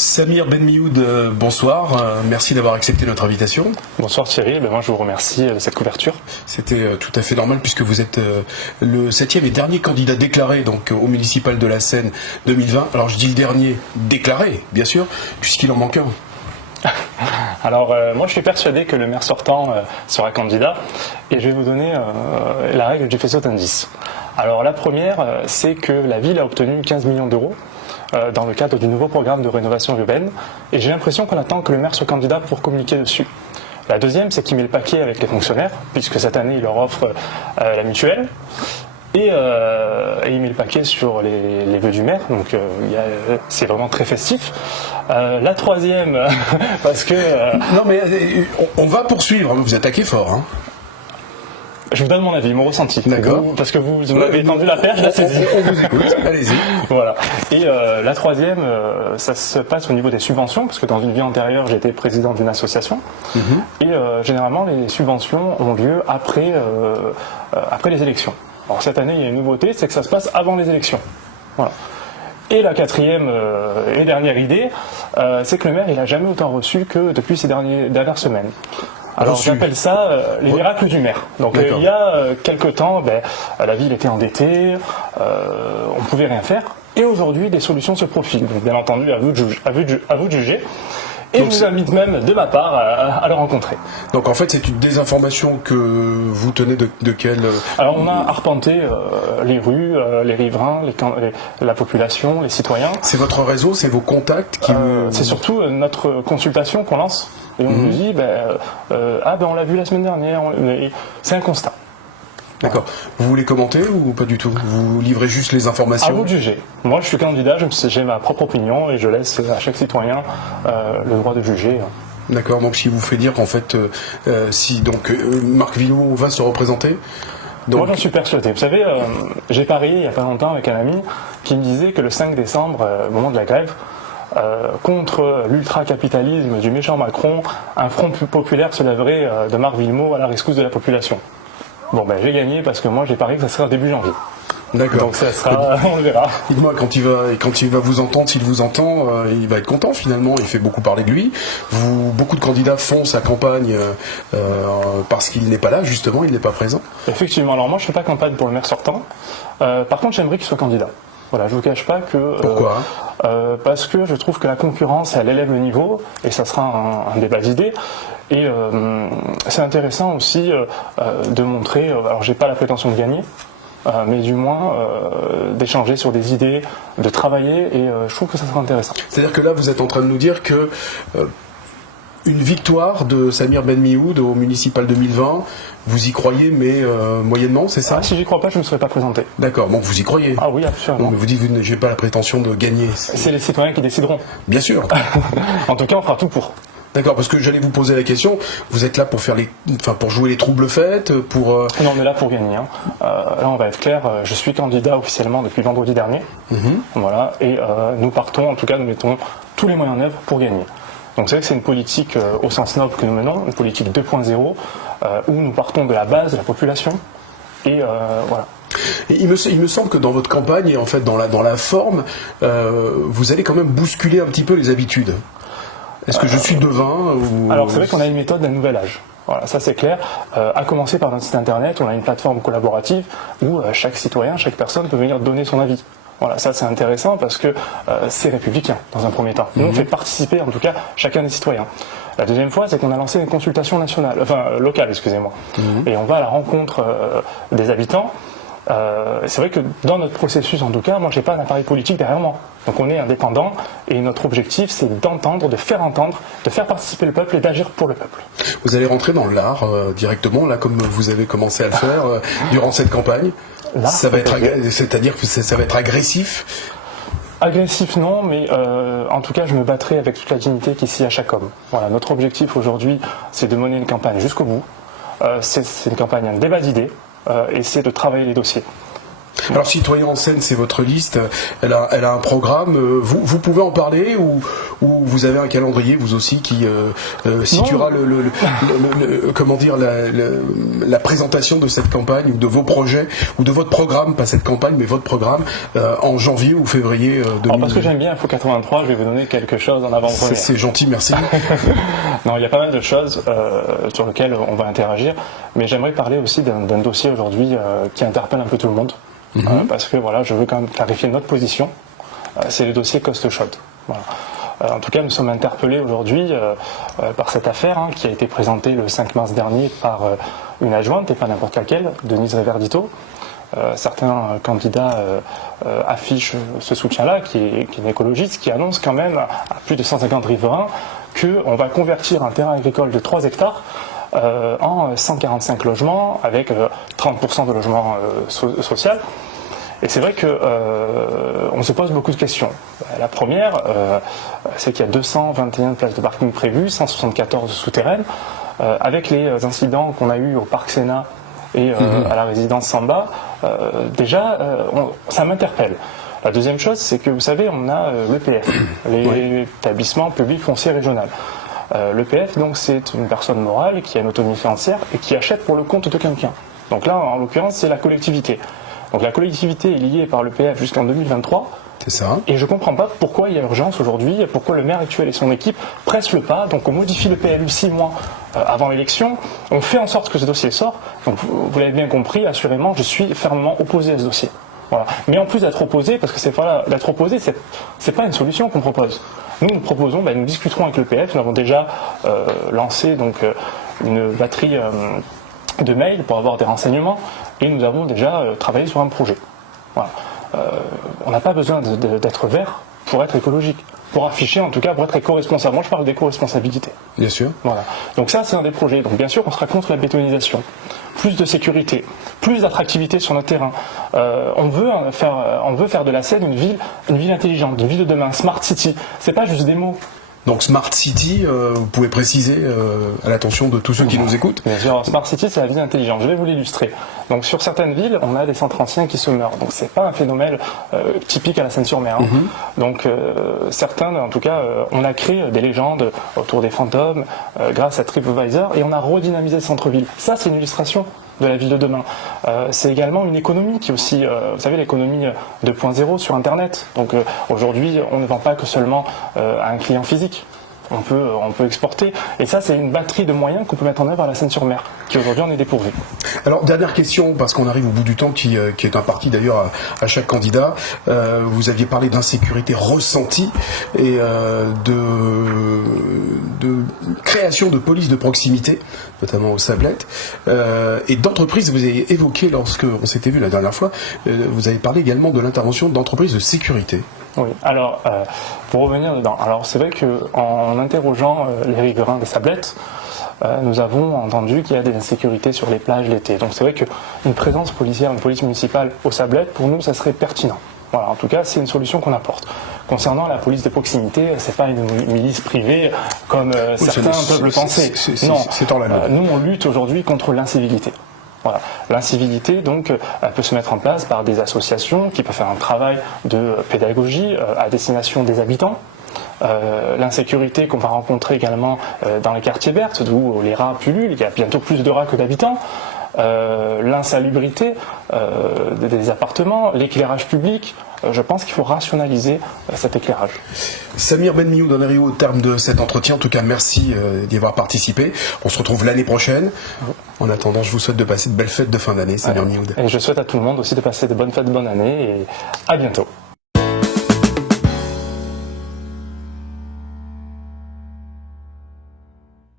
Samir Benmioud, bonsoir. Merci d'avoir accepté notre invitation. Bonsoir Thierry, moi je vous remercie de cette couverture. C'était tout à fait normal puisque vous êtes le 7e et dernier candidat déclaré donc, au municipal de la Seine 2020. Alors je dis le dernier déclaré, bien sûr, puisqu'il en manque un. Alors moi je suis persuadé que le maire sortant sera candidat et je vais vous donner la règle du faisceau d'indices. Alors la première, c'est que la ville a obtenu 15 millions d'euros dans le cadre du nouveau programme de rénovation urbaine et j'ai l'impression qu'on attend que le maire soit candidat pour communiquer dessus. La deuxième, c'est qu'il met le paquet avec les fonctionnaires, puisque cette année il leur offre la mutuelle. Et il met le paquet sur les vœux du maire, donc c'est vraiment très festif. La troisième, parce que... Non mais on va poursuivre, vous attaquez fort. Hein. Je vous donne mon avis, mon ressenti. D'accord. Parce que vous m'avez tendu la perche, là c'est dit. On vous écoute, allez-y. Voilà. Et la troisième, ça se passe au niveau des subventions, parce que dans une vie antérieure, j'étais président d'une association. Et généralement, les subventions ont lieu après les élections. Alors cette année, il y a une nouveauté, c'est que ça se passe avant les élections. Voilà. Et la quatrième et dernière idée, c'est que le maire, il n'a jamais autant reçu que depuis ces dernières semaines. Alors j'appelle ça les miracles du maire. Donc il y a quelque temps, la ville était endettée, on ne pouvait rien faire. Et aujourd'hui, des solutions se profilent. Donc bien entendu, à vous de juger. Et donc, je vous invite même, de ma part, à le rencontrer. Donc en fait, c'est une désinformation que vous tenez de quelle... Alors on a arpenté les rues, les riverains, la population, les citoyens. C'est votre réseau, c'est vos contacts qui C'est surtout notre consultation qu'on lance. Et on nous dit, on l'a vu la semaine dernière. C'est un constat. D'accord. Vous voulez commenter ou pas du tout? Vous livrez juste les informations? À vous de juger. Moi, je suis candidat, j'ai ma propre opinion et je laisse à chaque citoyen le droit de juger. D'accord. Donc, ce qui vous fait dire qu'en fait, Marc Villot va se représenter? Donc... Moi, j'en suis persuadé. Vous savez, j'ai parié il n'y a pas longtemps avec un ami qui me disait que le 5 décembre, au moment de la grève, contre l'ultra-capitalisme du méchant Macron, un front populaire se lèverait de Marc Villot à la rescousse de la population. Bon, j'ai gagné parce que moi j'ai parié que ça serait en début janvier. D'accord. Donc ça sera, on le verra. Dites-moi, quand il va vous entendre, s'il vous entend, il va être content finalement, il fait beaucoup parler de lui. Beaucoup de candidats font sa campagne parce qu'il n'est pas là, justement, il n'est pas présent. Effectivement, alors moi je ne fais pas campagne pour le maire sortant, par contre j'aimerais qu'il soit candidat. Voilà, je ne vous cache pas que... Pourquoi parce que je trouve que la concurrence, elle élève le niveau, et ça sera un débat d'idées. Et c'est intéressant aussi de montrer, alors j'ai pas la prétention de gagner, mais du moins d'échanger sur des idées, de travailler, et je trouve que ça sera intéressant. C'est-à-dire que là, vous êtes en train de nous dire que une victoire de Samir Benmioud au municipal 2020, vous y croyez, mais moyennement, c'est ça? Si j'y crois pas, je ne me serais pas présenté. D'accord, donc vous y croyez? Ah oui, absolument. Donc, vous dites que vous n'avez pas la prétention de gagner. C'est les citoyens qui décideront. Bien sûr. En tout cas, on fera tout pour. D'accord, parce que j'allais vous poser la question, vous êtes là pour pour jouer les troubles fêtes, pour... Non, on est là pour gagner. Hein. Là, on va être clair, je suis candidat officiellement depuis vendredi dernier. Voilà, et nous partons, en tout cas, nous mettons tous les moyens en œuvre pour gagner. Donc c'est vrai que c'est une politique au sens noble que nous menons, une politique 2.0, où nous partons de la base de la population, et voilà. Et il me semble que dans votre campagne, et en fait dans la forme, vous allez quand même bousculer un petit peu les habitudes. Est-ce que je suis devin ou... Alors c'est vrai qu'on a une méthode d'un nouvel âge. Voilà, ça c'est clair. À commencer par notre site internet, on a une plateforme collaborative où chaque citoyen, chaque personne peut venir donner son avis. Voilà, ça c'est intéressant parce que c'est républicain dans un premier temps. Nous on fait participer en tout cas chacun des citoyens. La deuxième fois, c'est qu'on a lancé une consultation locale, excusez-moi. Et on va à la rencontre des habitants. C'est vrai que dans notre processus, en tout cas, moi j'ai pas un appareil politique derrière moi. Donc on est indépendant et notre objectif c'est d'entendre, de faire participer le peuple et d'agir pour le peuple. Vous allez rentrer dans l'art directement, là comme vous avez commencé à le faire durant cette campagne. C'est-à-dire que ça va être agressif. Agressif non, mais en tout cas je me battrai avec toute la dignité qui s'y à chaque homme. Voilà, notre objectif aujourd'hui c'est de mener une campagne jusqu'au bout. C'est une campagne, un débat d'idées et c'est de travailler les dossiers. Alors Citoyens en scène, c'est votre liste, elle a un programme, vous pouvez en parler ou vous avez un calendrier vous aussi qui situera comment dire la présentation de cette campagne ou de vos projets ou de votre programme, pas cette campagne mais votre programme en janvier ou février 2000. Parce que j'aime bien Info 83, je vais vous donner quelque chose en avant-première. C'est gentil, merci. Non, il y a pas mal de choses sur lesquelles on va interagir, mais j'aimerais parler aussi d'un dossier aujourd'hui qui interpelle un peu tout le monde. Parce que voilà, je veux quand même clarifier notre position. C'est le dossier Coste-Chaude. Voilà. En tout cas, nous sommes interpellés aujourd'hui par cette affaire qui a été présentée le 5 mars dernier par une adjointe, et pas n'importe laquelle, Denise Reverdito. Certains candidats affichent ce soutien-là, qui est une écologiste, qui annonce quand même à plus de 150 riverains qu'on va convertir un terrain agricole de 3 hectares en 145 logements avec 30% de logements sociaux. Et c'est vrai qu'on se pose beaucoup de questions. La première, c'est qu'il y a 221 places de parking prévues, 174 souterraines. Avec les incidents qu'on a eus au Parc Sénat et à la résidence Samba, ça m'interpelle. La deuxième chose, c'est que vous savez, on a l'EPF, l'établissement public foncier régional. L'EPF, donc, c'est une personne morale qui a une autonomie financière et qui achète pour le compte de quelqu'un. Donc là, en l'occurrence, c'est la collectivité. Donc la collectivité est liée par l'EPF jusqu'en 2023. C'est ça. Et je ne comprends pas pourquoi il y a urgence aujourd'hui, pourquoi le maire actuel et son équipe pressent le pas. Donc on modifie le PLU 6 mois avant l'élection. On fait en sorte que ce dossier sorte. Donc vous l'avez bien compris, assurément, je suis fermement opposé à ce dossier. Voilà. Mais en plus d'être opposé, parce que d'être opposé, c'est pas une solution qu'on propose. Nous proposons, nous discuterons avec l'EPF. Nous avons déjà lancé une batterie de mails pour avoir des renseignements, et nous avons déjà travaillé sur un projet. Voilà. On n'a pas besoin d'être vert pour être écologique, pour afficher, en tout cas pour être éco-responsable. Moi je parle d'éco-responsabilité. Bien sûr. Voilà. Donc ça c'est un des projets. Donc bien sûr on sera contre la bétonisation. Plus de sécurité, plus d'attractivité sur notre terrain. On veut faire de la Seine une ville intelligente, une ville de demain, smart city. C'est pas juste des mots. Donc Smart City, vous pouvez préciser à l'attention de tous ceux qui nous écoutent. Bien sûr, Smart City, c'est la ville intelligente. Je vais vous l'illustrer. Donc sur certaines villes, on a des centres anciens qui se meurent. Donc c'est pas un phénomène typique à la Seine-sur-Mer. Donc certains, en tout cas, on a créé des légendes autour des fantômes grâce à TripAdvisor, et on a redynamisé le centre-ville. Ça, c'est une illustration de la ville de demain. C'est également une économie qui est aussi, vous savez, l'économie 2.0 sur Internet. Donc aujourd'hui, on ne vend pas que seulement à un client physique. On peut exporter. Et ça, c'est une batterie de moyens qu'on peut mettre en œuvre à la Seine-sur-Mer, qui aujourd'hui en est dépourvue. Alors, dernière question, parce qu'on arrive au bout du temps, qui est imparti d'ailleurs à chaque candidat. Vous aviez parlé d'insécurité ressentie et de création de police de proximité, notamment au Sablette, et d'entreprises. Vous avez évoqué, lorsque on s'était vu la dernière fois, vous avez parlé également de l'intervention d'entreprises de sécurité. Oui, alors pour revenir dedans, alors c'est vrai qu'en interrogeant les riverains des Sablettes, nous avons entendu qu'il y a des insécurités sur les plages l'été. Donc c'est vrai qu'une présence policière, une police municipale aux Sablettes, pour nous, ça serait pertinent. Voilà, en tout cas, c'est une solution qu'on apporte. Concernant la police de proximité, c'est pas une milice privée comme certains peuvent le penser. Non, c'est en la loi. Nous, on lutte aujourd'hui contre l'incivilité. Voilà. L'incivilité, donc, elle peut se mettre en place par des associations qui peuvent faire un travail de pédagogie à destination des habitants. L'insécurité qu'on va rencontrer également dans les quartiers verts, d'où les rats pullulent, il y a bientôt plus de rats que d'habitants. L'insalubrité des appartements, l'éclairage public. Je pense qu'il faut rationaliser cet éclairage. Samir Benmioud, on arrive au terme de cet entretien. En tout cas, merci d'y avoir participé. On se retrouve l'année prochaine. En attendant, je vous souhaite de passer de belles fêtes de fin d'année, Samir Benmioud. Et je souhaite à tout le monde aussi de passer de bonnes fêtes de bonne année, et à bientôt.